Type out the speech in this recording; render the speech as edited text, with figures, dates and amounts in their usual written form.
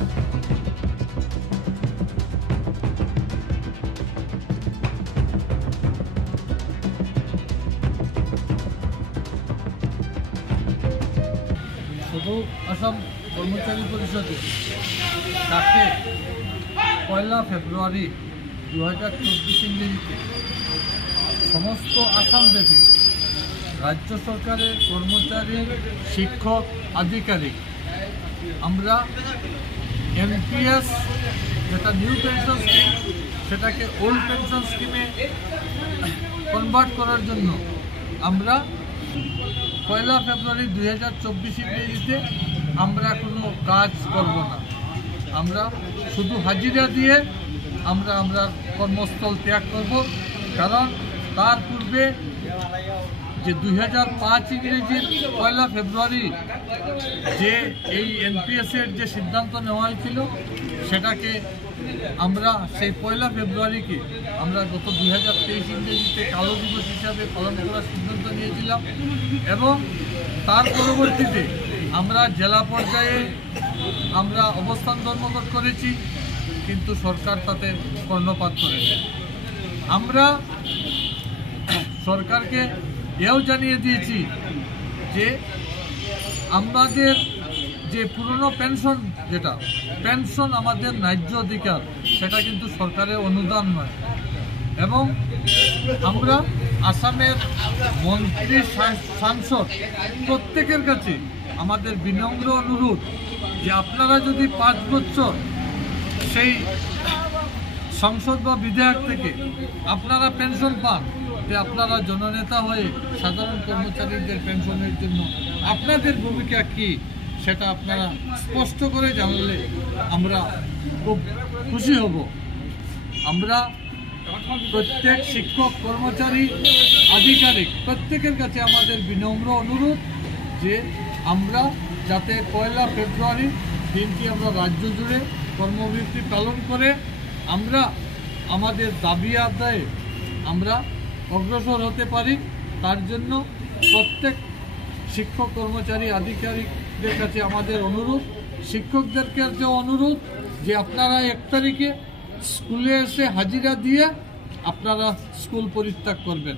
শুধু আসাম কর্মচারী পরিষদে তাকে 1 ফেব্রুয়ারি 2024 ইংরেজিতে সমস্ত আসামব্যাপী রাজ্য সরকারের কর্মচারী, শিক্ষক, আধিকারিক আমরা এনপিএস যেটা নিউ পেনশন স্কিম সেটাকে ওল্ড পেনশন স্কিমে কনভার্ট করার জন্য আমরা 1 ফেব্রুয়ারি 2024 ইংরেজিতে আমরা কোনো কাজ করব না। আমরা শুধু হাজিরা দিয়ে আমরা কর্মস্থল ত্যাগ করব। কারণ তার পূর্বে যে 2005 ইংরেজির 1 ফেব্রুয়ারি যে এই এনপিএসের যে সিদ্ধান্ত নেওয়া হয়েছিল সেটাকে আমরা সেই 1 ফেব্রুয়ারিকে আমরা গত 2023 ইংরেজিতে কালো দিবস হিসাবে পালন করার সিদ্ধান্ত নিয়েছিলাম এবং তার পরবর্তীতে আমরা জেলা পর্যায়ে আমরা অবস্থান ধর্মঘট করেছি, কিন্তু সরকার তাতে কর্ণপাত করেছে। আমরা সরকারকে এও জানিয়ে দিয়েছি যে আমাদের যে পুরনো পেনশন যেটা পেনশন আমাদের ন্যায্য অধিকার সেটা কিন্তু সরকারের অনুদান নয়। এবং আমরা আসামের মন্ত্রী, সাংসদ প্রত্যেকের কাছে আমাদের বিনম্র অনুরোধ যে আপনারা যদি 5 বছর সেই সংসদ বা বিধায়ক থেকে আপনারা পেনশন পান, যে আপনারা জননেতা হয়ে সাধারণ কর্মচারীদের পেনশনের জন্য আপনাদের ভূমিকা কি সেটা আপনারা স্পষ্ট করে জানলে আমরা খুব খুশি হব। আমরা প্রত্যেক শিক্ষক, কর্মচারী, আধিকারিক প্রত্যেকের কাছে আমাদের বিনম্র অনুরোধ যে আমরা যাতে 1 ফেব্রুয়ারি দিনটি আমরা রাজ্য জুড়ে কর্মবিরতি পালন করে আমরা আমাদের দাবি আদায়ে আমরা অগ্রসর হতে পারি। তার জন্য প্রত্যেক শিক্ষক, কর্মচারী, আধিকারিকদের কাছে আমাদের অনুরোধ, শিক্ষকদেরকে যে অনুরোধ যে আপনারা 1 তারিখে স্কুলে এসে হাজিরা দিয়ে আপনারা স্কুল পরিত্যাগ করবেন।